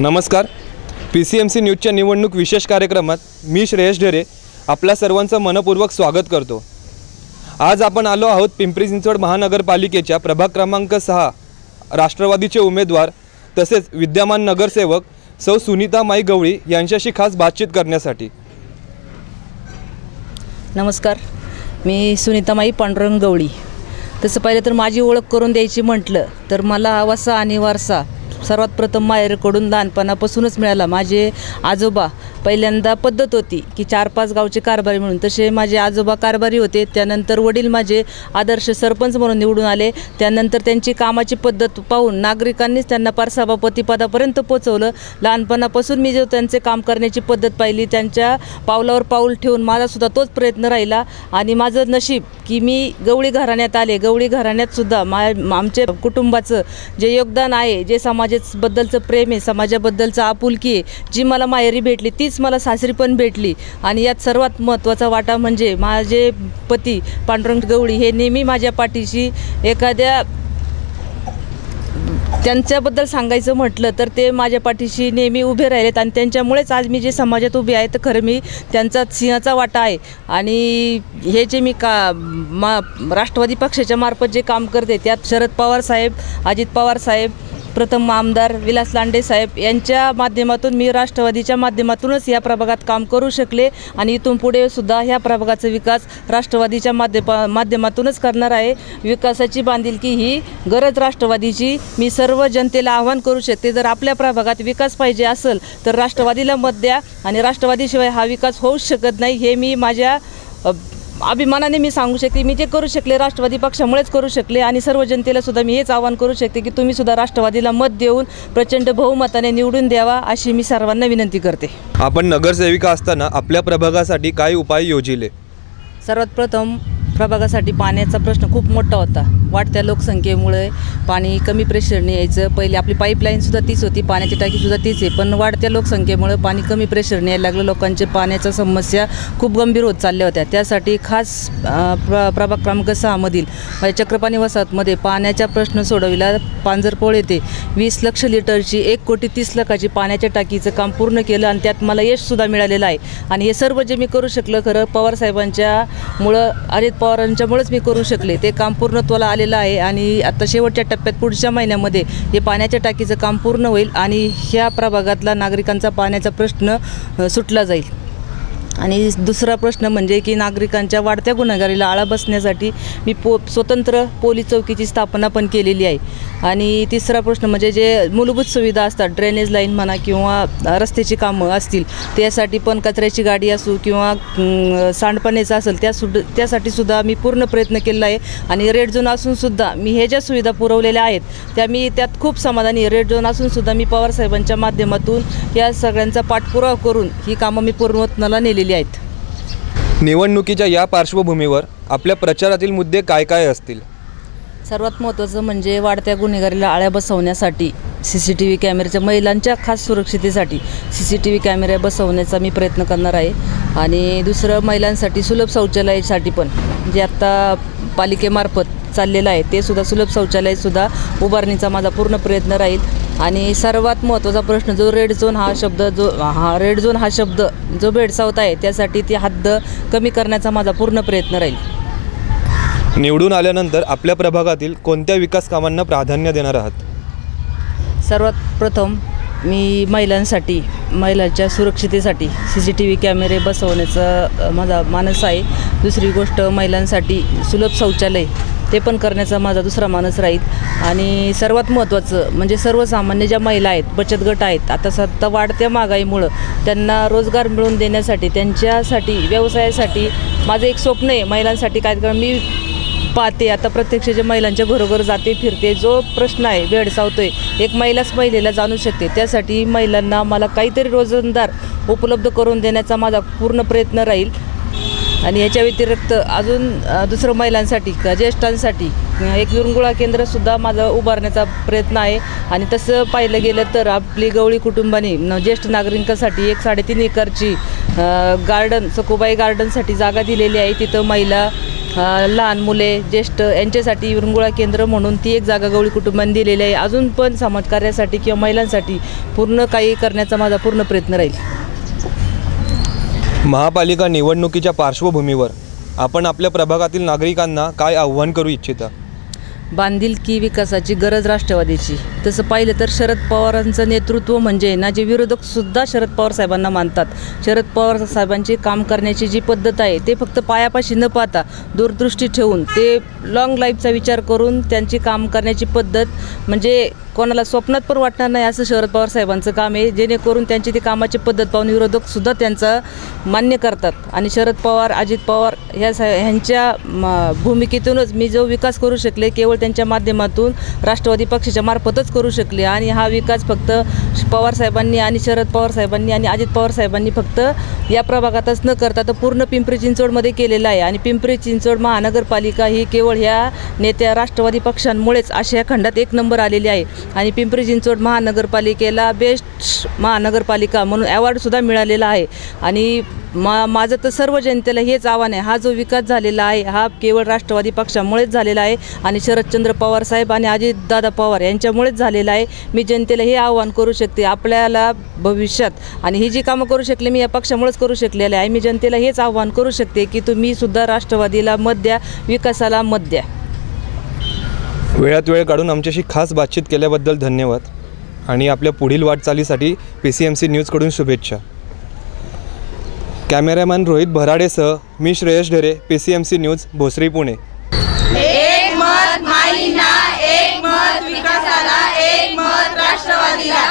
नमस्कार. PCMC न्यूजच्या निवडणूक विशेष कार्यक्रमात मी श्रेयस ढेरे आपल्या सर्वांचं मनपूर्वक स्वागत करतो. आज आपण आलो आहोत पिंपरी चिंचवड महानगरपालिकेच्या प्रभाग क्रमांक 6 राष्ट्रवादीचे उमेदवार तसेच विद्यमान नगरसेवक सौ सुनीतामाई गवळी यांच्याशी खास बातचीत करण्यासाठी. नमस्कार, मी सुनीतामाई पांडुरंग गवळी. तसं पाहिलं तर माझी ओळख करून द्यायची म्हटलं तर मला हा वसा आणि वारसा सर्वात प्रथम माहेरकडून लहानपणापासूनच मिळाला. माझे आजोबा पहिल्यांदा पद्धत होती की 4-5 गावचे कारभारी म्हणून, तसे माझे आजोबा कारभारी होते. त्यानंतर वडील माझे आदर्श सरपंच म्हणून निवडून आले. त्यानंतर त्यांची कामाची पद्धत पाहून नागरिकांनीच त्यांना पार सभापती पदापर्यंत पोचवलं. लहानपणापासून मी जो त्यांचे काम करण्याची पद्धत पाहिली, त्यांच्या पावलावर पाऊल ठेवून माझासुद्धा तोच प्रयत्न राहिला. आणि माझं नशीब की मी गवळी घराण्यात आले. गवळी घराण्यातसुद्धा आमच्या कुटुंबाचं जे योगदान आहे, जे समाजाबद्दलचं प्रेम आहे, समाजाबद्दलचं आपुलकी आहे, जी मला माहेरी भेटली तीच मला सासरी पण भेटली. आणि यात सर्वात महत्त्वाचा वाटा म्हणजे माझे पती पांडुरंग गवळी हे नेहमी माझ्या पाठीशी एखाद्या त्यांच्याबद्दल सांगायचं म्हटलं तर ते माझ्या पाठीशी नेहमी उभे राहिलेत. आणि त्यांच्यामुळेच आज मी जे समाजात उभे आहे तर खरं मी त्यांचा सिंहाचा वाटा आहे. आणि हे जे मी राष्ट्रवादी पक्षाच्या मार्फत जे काम करते त्यात शरद पवार साहेब, अजित पवार साहेब, प्रथम आमदार विलास लांडे साहेब यांच्या माध्यमातून मी राष्ट्रवादीच्या माध्यमातूनच या प्रभागात काम करू शकले. आणि इथून पुढे सुद्धा ह्या प्रभागाचा विकास राष्ट्रवादीच्या माध्यमातूनच करणार आहे. विकासाची बांधिलकी ही गरज राष्ट्रवादीची मी सर्व जनतेला आवाहन करू शकते. जर आपल्या प्रभागात विकास पाहिजे असेल तर राष्ट्रवादीला मत द्या. आणि राष्ट्रवादीशिवाय हा विकास होऊच शकत नाही हे मी माझ्या अभिमानाने मी सांगू शकते. मी जे करू शकले राष्ट्रवादी पक्षामुळेच करू शकले. आणि सर्व जनतेला सुद्धा मी हेच आवाहन करू शकते की तुम्ही सुद्धा राष्ट्रवादीला मत देऊन प्रचंड बहुमताने निवडून द्यावा अशी मी सर्वांना विनंती करते. आपण नगरसेविका असताना आपल्या प्रभागासाठी काय उपाय योजिले? सर्वात प्रथम प्रभागासाठी पाण्याचा प्रश्न खूप मोठा होता. वाढत्या लोकसंख्येमुळे पाणी कमी प्रेशरने यायचं. पहिले आपली पाईपलाईनसुद्धा तीच होती, पाण्याची टाकीसुद्धा तीच आहे, पण वाढत्या लोकसंख्येमुळे पाणी कमी प्रेशरने यायला लागलं. लोकांचे पाण्याच्या समस्या खूप गंभीर होत चालल्या होत्या. त्यासाठी खास प्रभाग क्रमांक 6 मधील चक्रपाणी वसाहतमध्ये पाण्याचा प्रश्न सोडविला. पांजरपोळ येथे 20 लाख लिटरची 1,30,00,000ची पाण्याच्या टाकीचं काम पूर्ण केलं. आणि त्यात मला यशसुद्धा मिळालेलं आहे. आणि हे सर्व जे मी करू शकलं खरं पवारसाहेबांच्यामुळं, अजित पवारांच्यामुळेच मी करू शकले. ते काम पूर्णत्वाला आलेलं आहे. आणि आता शेवटच्या टप्प्यात पुढच्या महिन्यामध्ये हे पाण्याच्या टाकीचं काम पूर्ण होईल आणि ह्या प्रभागातला नागरिकांचा पाण्याचा प्रश्न सुटला जाईल. आणि दुसरा प्रश्न म्हणजे की नागरिकांच्या वाढत्या गुन्हेगारीला आळा बसण्यासाठी मी स्वतंत्र पोलीस चौकीची स्थापना पण केलेली आहे. आणि तिसरा प्रश्न म्हणजे जे मूलभूत सुविधा असतात, ड्रेनेज लाईन म्हणा किंवा रस्त्याची कामं असतील, त्यासाठी पण कचऱ्याची गाडी असू किंवा सांडपाण्याचं असेल त्यासाठी सुद्धा मी पूर्ण प्रयत्न केलेला आहे. आणि रेड झोन असूनसुद्धा मी हे ज्या सुविधा पुरवलेल्या आहेत त्या मी त्यात खूप समाधानी. रेड झोन असूनसुद्धा मी पवारसाहेबांच्या माध्यमातून या सगळ्यांचा पाठपुरावा करून ही कामं मी पूर्णत्वाला नेलेली आहेत. निवडणुकीच्या या पार्श्वभूमीवर आपल्या प्रचारातील मुद्दे काय काय असतील? सर्वात महत्त्वाचं म्हणजे वाढत्या गुन्हेगारीला आळा बसवण्यासाठी CCTV कॅमेऱ्याच्या, महिलांच्या खास सुरक्षितेसाठी CCTV कॅमेरे बसवण्याचा मी प्रयत्न करणार आहे. आणि दुसरं महिलांसाठी सुलभ शौचालयासाठी पण जे आत्ता पालिकेमार्फत चाललेलं आहे ते सुद्धा सुलभ शौचालयसुद्धा उभारणीचा माझा पूर्ण प्रयत्न राहील. आणि सर्वात महत्त्वाचा प्रश्न जो रेड झोन हा शब्द जो भेडसावत आहे त्यासाठी ती हद्द कमी करण्याचा माझा पूर्ण प्रयत्न राहील. निवडून आल्यानंतर आपल्या प्रभागातील कोणत्या विकास कामांना प्राधान्य देणार आहात? सर्वात प्रथम मी महिलांच्या सुरक्षितेसाठी CCTV कॅमेरे बसवण्याचा माझा मानस आहे. दुसरी गोष्ट महिलांसाठी सुलभ शौचालय ते पण करण्याचा माझा दुसरा मानस राहील. आणि सर्वात महत्त्वाचं म्हणजे सर्वसामान्य ज्या महिला आहेत, बचत गट आहेत, आता सध्या वाढत्या महागाईमुळं त्यांना रोजगार मिळवून देण्यासाठी, त्यांच्यासाठी व्यवसायासाठी माझं एक स्वप्न आहे महिलांसाठी कार्यक्रम. मी पाहते आता प्रत्यक्ष जे महिलांच्या घरोघर जाते फिरते, जो प्रश्न आहे भेडसावतोय एक महिलेला जाणू शकते. त्यासाठी महिलांना मला काहीतरी रोजंदार उपलब्ध करून देण्याचा माझा पूर्ण प्रयत्न राहील. आणि याच्या व्यतिरिक्त अजून दुसरं महिलांसाठी, ज्येष्ठांसाठी एक विरंगुळा केंद्रसुद्धा माझा उभारण्याचा प्रयत्न आहे. आणि तसं पाहिलं गेलं तर आपली गवळी कुटुंबाने ज्येष्ठ नागरिकांसाठी एक 3.5 एकरची गार्डन, सखुबाई गार्डनसाठी जागा दिलेली आहे. तिथं महिला लहान मुले ज्येष्ठ यांच्यासाठी विरंगुळा केंद्र म्हणून ती एक जागा गवळी कुटुंबांनी दिलेली आहे. अजून पण समाजकार्यासाठी किंवा महिलांसाठी पूर्ण काही करण्याचा माझा पूर्ण प्रयत्न राहील. महापालिका निवडणुकीच्या पार्श्वभूमीवर आपण आपल्या प्रभागातील नागरिकांना काय आव्हान करू इच्छिता? बांधिलकी विकासाची गरज राष्ट्रवादीची. तसं पाहिलं तर शरद पवारांचं नेतृत्व म्हणजे ना, जे विरोधकसुद्धा शरद पवार साहेबांना मानतात. शरद पवार साहेबांची काम करण्याची जी पद्धत आहे ते फक्त पायापाशी न पाहता दूरदृष्टी ठेवून ते लाँग लाईफचा विचार करून त्यांची काम करण्याची पद्धत म्हणजे कोणाला स्वप्नात पण वाटणार नाही असं शरद पवार साहेबांचं काम आहे, जेणेकरून त्यांची ती कामाची पद्धत पाहून विरोधकसुद्धा त्यांचं मान्य करतात. आणि शरद पवार, अजित पवार ह्यांच्या भूमिकेतूनच मी जो विकास करू शकले केवळ त्यांच्या माध्यमातून राष्ट्रवादी पक्षाच्या मार्फतच करू शकले. आणि हा विकास फक्त पवार साहेबांनी आणि शरद पवार साहेबांनी आणि अजित पवार साहेबांनी फक्त या प्रभागातच न करता तर पूर्ण पिंपरी चिंचवडमध्ये केलेला आहे. आणि पिंपरी चिंचवड महानगरपालिका ही केवळ ह्या नेत्या राष्ट्रवादी पक्षांमुळेच आशिया खंडात एक नंबर आलेली आहे. आणि पिंपरी चिंचवड महानगरपालिकेला बेस्ट महानगरपालिका म्हणून अवॉर्डसुद्धा मिळालेला आहे. आणि माझं तर सर्व जनतेला हेच आव्हान आहे, हा जो विकास झालेला आहे हा केवळ राष्ट्रवादी पक्षामुळेच झालेला आहे आणि शरदचंद्र पवार साहेब आणि अजितदादा पवार यांच्यामुळेच झालेला आहे. मी जनतेला हे आव्हान करू शकते आपल्याला भविष्यात, आणि ही जी कामं करू शकले मी या पक्षामुळेच करू शकलेलं आहे. मी जनतेला हेच आव्हान करू शकते की तुम्ही सुद्धा राष्ट्रवादीला मत द्या, विकासाला मत द्या. वेळात वेळ काढून आमच्याशी खास बातचीत केल्याबद्दल धन्यवाद आणि आपल्या पुढील वाटचालीसाठी PCMC न्यूजकडून शुभेच्छा. कॅमेरामॅन रोहित भराडेसह मी श्रेयस ढेरे, PCMC न्यूज, भोसरी, पुणे. एक मत माईंना, एक मत विकासाला, एक मत राष्ट्रवादीला.